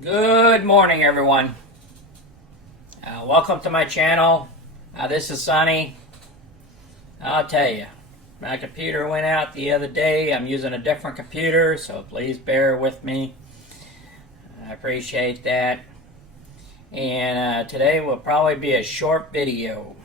Good morning, everyone. Welcome to my channel. This is Sonny. I'll tell you, my computer went out the other day. I'm using a different computer, so please bear with me. I appreciate that. And today will probably be a short video.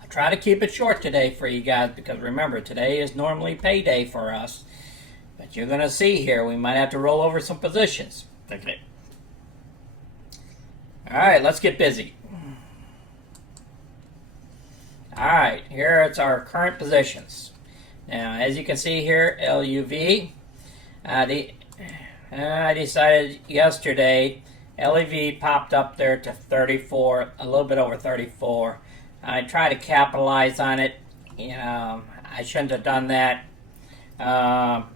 I'll try to keep it short today for you guys because remember, today is normally payday for us. But you're going to see here, we might have to roll over some positions. Okay. Alright, let's get busy. Alright, here it's our current positions. Now, as you can see here, LUV. I decided yesterday, LEV popped up there to 34, a little bit over 34. I tried to capitalize on it. I shouldn't have done that.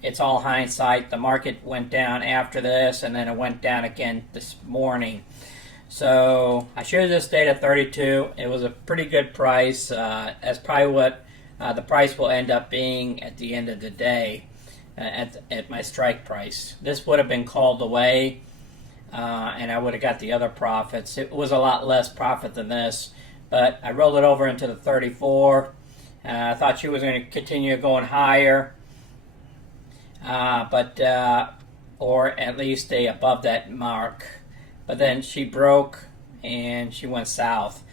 It's all hindsight. The market went down after this, and then it went down again this morning. So I should have just stayed at 32. It was a pretty good price. That's probably what the price will end up being at the end of the day at my strike price. This would have been called away, and I would have got the other profits. It was a lot less profit than this, but I rolled it over into the 34. I thought she was going to continue going higher. Or at least stay above that mark. But then she broke and she went south.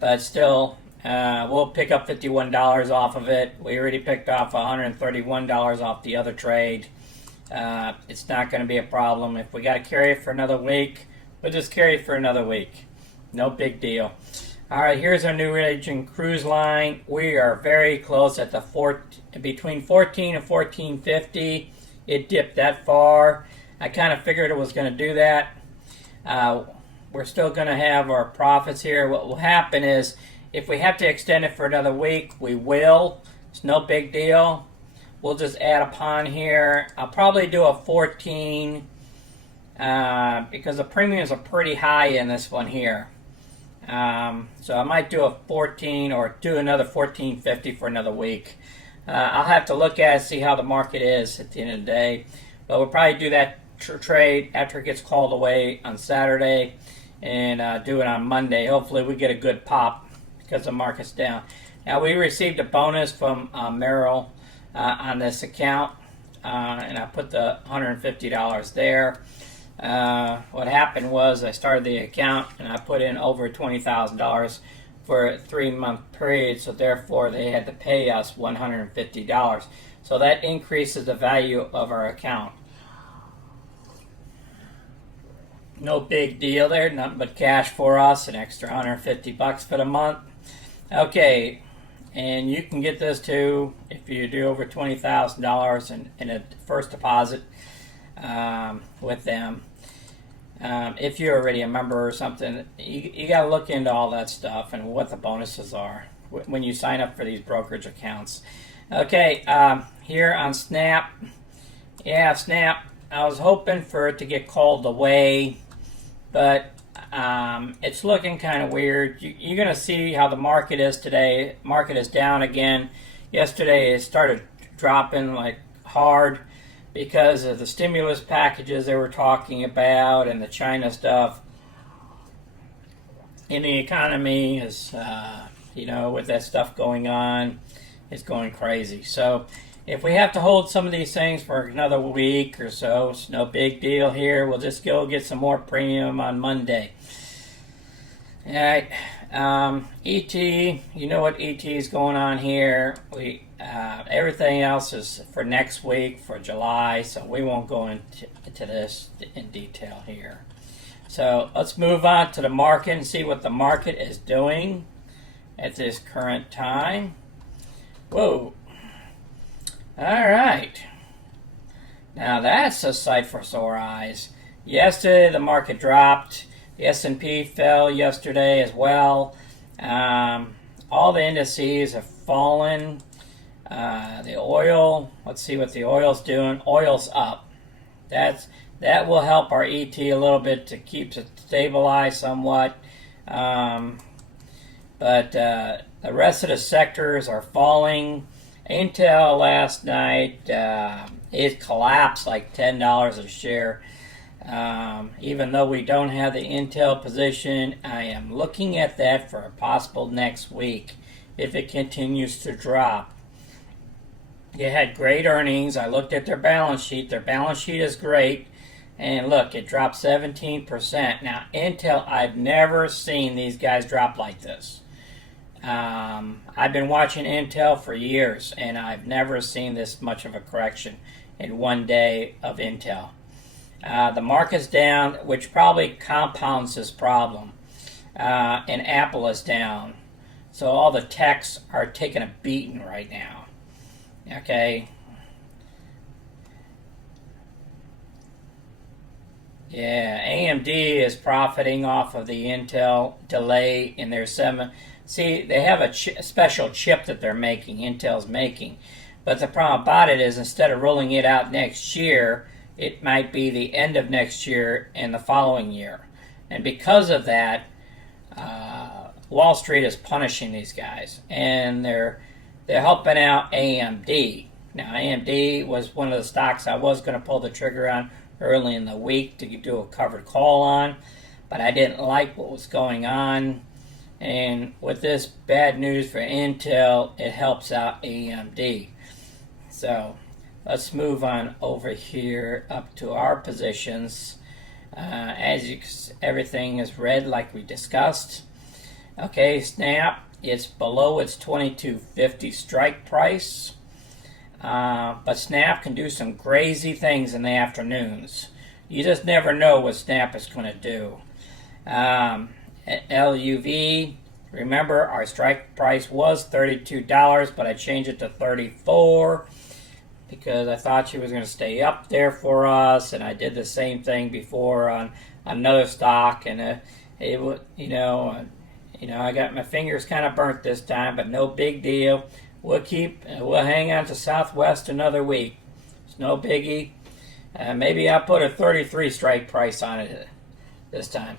But still, we'll pick up $51 off of it. We already picked off $131 off the other trade. It's not going to be a problem. If we got to carry it for another week, we'll just carry it for another week. No big deal. All right, here's our new region cruise line. We are very close at the between 14 and 14.50. It dipped that far. I kind of figured it was going to do that. We're still going to have our profits here. What will happen is if we have to extend it for another week, we will. It's no big deal. We'll just add upon here. I'll probably do a 14 because the premiums are pretty high in this one here. So I might do a 14 or do another 14.50 for another week. I'll have to look at it, see how the market is at the end of the day. But we'll probably do that trade after it gets called away on Saturday and do it on Monday. Hopefully we get a good pop because the market's down. Now we received a bonus from Merrill on this account, and I put the $150 there. What happened was I started the account and I put in over $20,000 for a 3-month period, so therefore they had to pay us $150. So that increases the value of our account. No big deal there, nothing but cash for us, an extra $150 for the month. Okay, and you can get this too if you do over $20,000 in a first deposit with them. If you're already a member or something, you got to look into all that stuff and what the bonuses are when you sign up for these brokerage accounts. Okay, here on Snap. Yeah, Snap. I was hoping for it to get called away, but it's looking kind of weird. You're going to see how the market is today. Market is down again. Yesterday it started dropping like hard because of the stimulus packages they were talking about and the China stuff. And the economy is, with that stuff going on, it's going crazy. So if we have to hold some of these things for another week or so, it's no big deal here. We'll just go get some more premium on Monday. All right. ET, you know what ET is going on here. Everything else is for next week, for July, so we won't go into this in detail here. So let's move on to the market and see what the market is doing at this current time. Whoa. All right. Now that's a sight for sore eyes. Yesterday the market dropped. The S&P fell yesterday as well. All the indices have fallen. The oil, let's see what the oil's doing. Oil's up. That will help our ET a little bit to keep it stabilized somewhat. But the rest of the sectors are falling. Intel last night, it collapsed like $10 a share. Even though we don't have the Intel position, I am looking at that for a possible next week if it continues to drop. They had great earnings. I looked at their balance sheet. Their balance sheet is great. And look, it dropped 17%. Now, Intel, I've never seen these guys drop like this. I've been watching Intel for years, and I've never seen this much of a correction in one day of Intel. The market's down, which probably compounds this problem. And Apple is down. So all the techs are taking a beating right now. Okay. Yeah, AMD is profiting off of the Intel delay in their 7. See, they have a special chip that they're making, Intel's making. But the problem about it is instead of rolling it out next year, it might be the end of next year and the following year. And because of that, Wall Street is punishing these guys. And they're helping out AMD. Now, AMD was one of the stocks I was going to pull the trigger on early in the week to do a covered call on, but I didn't like what was going on. And with this bad news for Intel, it helps out AMD. So let's move on over here up to our positions. Everything is red like we discussed. Okay, Snap. It's below its 22.50 strike price, but Snap can do some crazy things in the afternoons. You just never know what Snap is going to do. LUV, remember our strike price was $32, but I changed it to $34 because I thought she was going to stay up there for us, and I did the same thing before on another stock, and it would, I got my fingers kind of burnt this time, but no big deal. We'll hang on to Southwest another week. It's no biggie. Maybe I'll put a 33 strike price on it this time.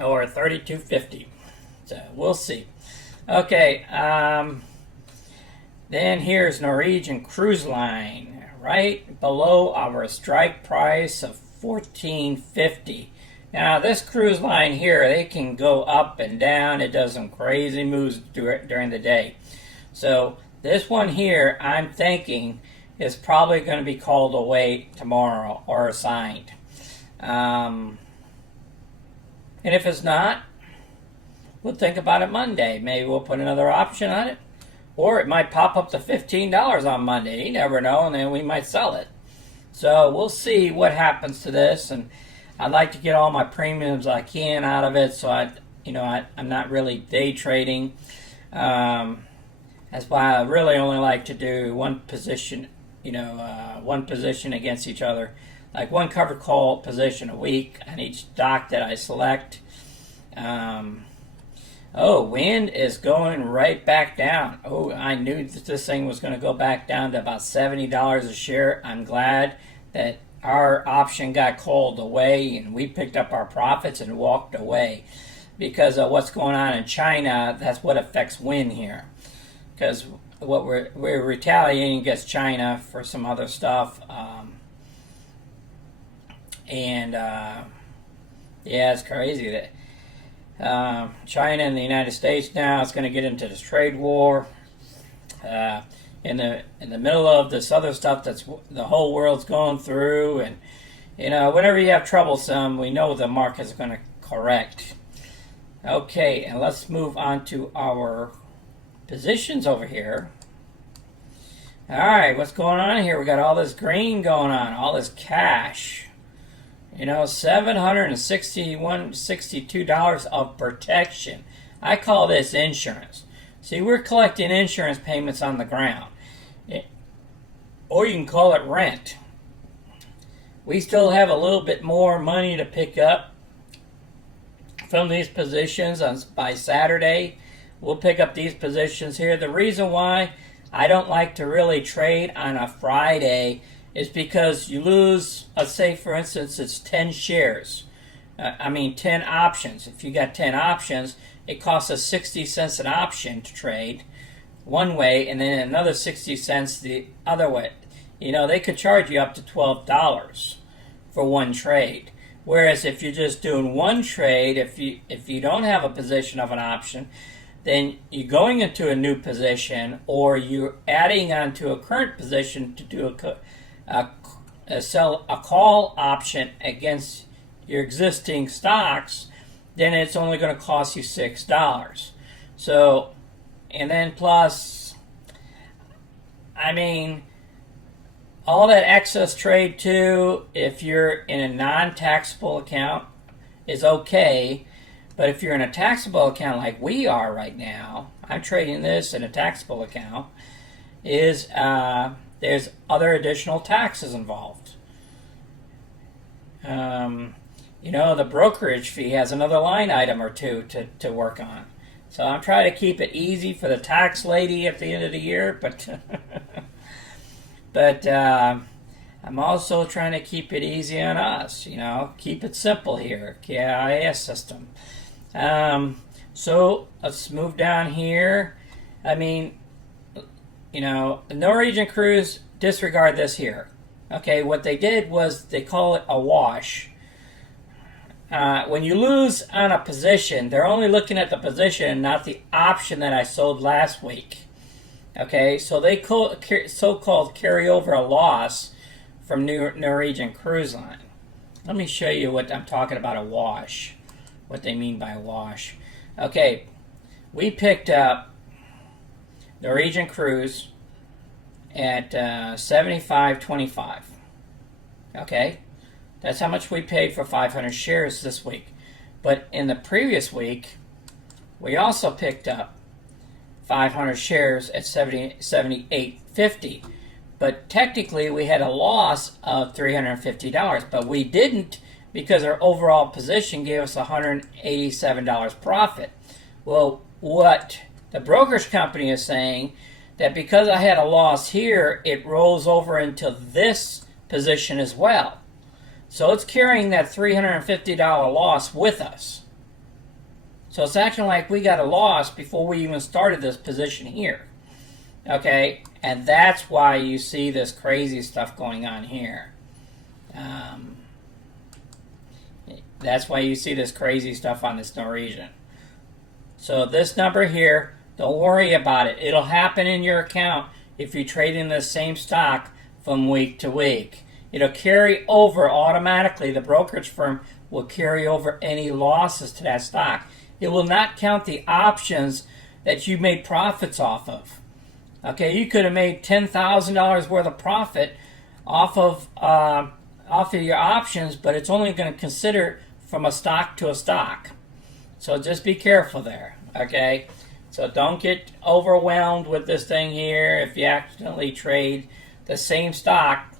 Or 32.50. So we'll see. Okay. Then here's Norwegian Cruise Line, right below our strike price of $14.50. Now, this cruise line here, they can go up and down. It does some crazy moves during the day. So this one here, I'm thinking, is probably going to be called away tomorrow or assigned. And if it's not, we'll think about it Monday. Maybe we'll put another option on it. Or it might pop up to $15 on Monday. You never know, and then we might sell it. So we'll see what happens to this, and I'd like to get all my premiums I can out of it, so I'm not really day trading. That's why I really only like to do one position against each other, like one covered call position a week on each stock that I select. Wind is going right back down. I knew that this thing was going to go back down to about $70 a share. I'm glad that our option got called away and we picked up our profits and walked away because of what's going on in China. That's what affects Win here, because what we're retaliating against China for some other stuff, it's crazy that China and the United States now is going to get into this trade war. In the middle of this other stuff that's the whole world's going through, and whenever you have troublesome, we know the market's going to correct. Okay, and let's move on to our positions over here. All right, what's going on here? We got all this green going on, all this cash. $762 of protection. I call this insurance. See, we're collecting insurance payments on the ground. Or you can call it rent. We still have a little bit more money to pick up from these positions by Saturday. We'll pick up these positions here. The reason why I don't like to really trade on a Friday is because you lose, let's say, for instance, it's 10 shares. 10 options. If you got 10 options, it costs us 60 cents an option to trade one way, and then another 60 cents the other way. They could charge you up to $12. for one trade. Whereas if you're just doing one trade, if you don't have a position of an option, then you're going into a new position, or you're adding onto a current position to do sell a call option against your existing stocks, then it's only going to cost you $6. So, and then plus, I mean, all that excess trade too, if you're in a non-taxable account, is okay. But if you're in a taxable account like we are right now, I'm trading this in a taxable account, there's other additional taxes involved. The brokerage fee has another line item or two to work on. So I'm trying to keep it easy for the tax lady at the end of the year, but I'm also trying to keep it easy on us, keep it simple here, KIS system. So let's move down here. I mean, the Norwegian cruise, disregard this here. Okay, what they did was they call it a wash. When you lose on a position, they're only looking at the position, not the option that I sold last week. Okay, so they so-called carry over a loss from Norwegian Cruise Line. Let me show you what I'm talking about, a wash. What they mean by a wash. Okay, we picked up Norwegian Cruise at $75.25. Okay, that's how much we paid for 500 shares this week. But in the previous week, we also picked up 500 shares at $78.50. But technically, we had a loss of $350. But we didn't, because our overall position gave us $187 profit. Well, what the brokerage company is saying, that because I had a loss here, it rolls over into this position as well. So it's carrying that $350 loss with us. So it's acting like we got a loss before we even started this position here. Okay, and that's why you see this crazy stuff going on here. That's why you see this crazy stuff on this Norwegian. So this number here, don't worry about it. It'll happen in your account if you trade in the same stock from week to week. It'll carry over automatically. The brokerage firm will carry over any losses to that stock. It will not count the options that you made profits off of. Okay, you could have made $10,000 worth of profit off of your options, but it's only going to consider from a stock to a stock. So just be careful there, okay? So don't get overwhelmed with this thing here if you accidentally trade the same stock.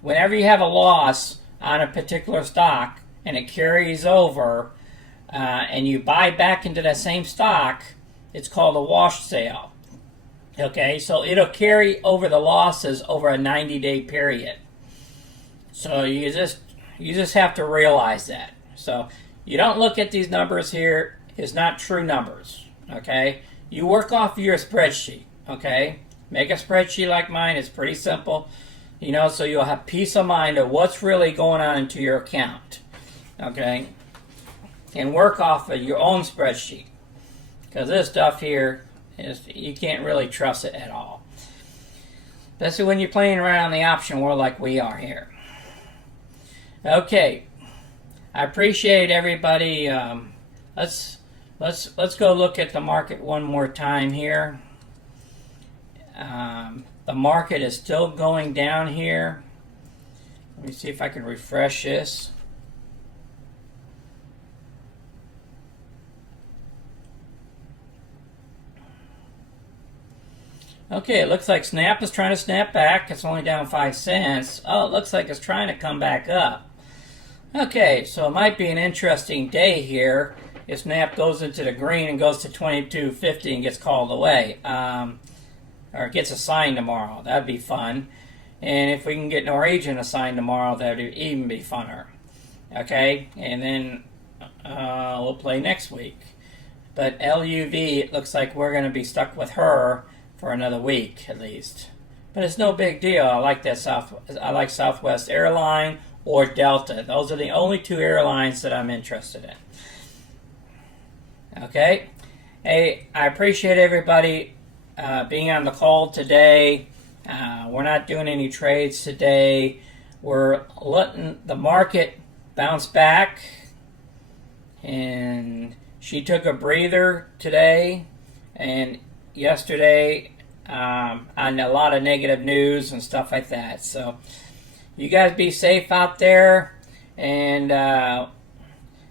Whenever you have a loss on a particular stock and it carries over and you buy back into that same stock, it's called a wash sale. Okay, so it'll carry over the losses over a 90-day period. So you just have to realize that. So you don't look at these numbers here. It's not true numbers. Okay, you work off of your spreadsheet. Okay, make a spreadsheet like mine. It's pretty simple. So you'll have peace of mind of what's really going on into your account. Okay, and work off of your own spreadsheet, because this stuff here you can't really trust it at all. Especially when you're playing around in the option world like we are here. Okay, I appreciate everybody. Let's go look at the market one more time here. The market is still going down here. Let me see if I can refresh this. Okay, it looks like Snap is trying to snap back. It's only down 5 cents. Oh, it looks like it's trying to come back up. Okay, so it might be an interesting day here if Snap goes into the green and goes to 22.50 and gets called away. Or gets assigned tomorrow. That'd be fun. And if we can get Norwegian assigned tomorrow, that'd even be funner. Okay, and then we'll play next week. But LUV, it looks like we're going to be stuck with her for another week at least. But it's no big deal. I like that I like Southwest Airline or Delta. Those are the only two airlines that I'm interested in. Okay? Hey, I appreciate everybody being on the call today. We're not doing any trades today. We're letting the market bounce back. And she took a breather today and yesterday on a lot of negative news and stuff like that. So you guys be safe out there, and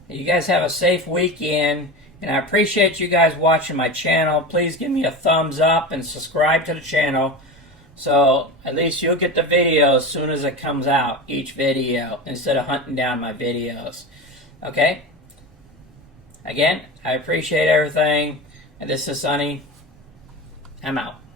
you guys have a safe weekend. And I appreciate you guys watching my channel. Please give me a thumbs up and subscribe to the channel, so at least you'll get the video as soon as it comes out, each video, instead of hunting down my videos. Okay? Again, I appreciate everything. And this is Sonny. I'm out.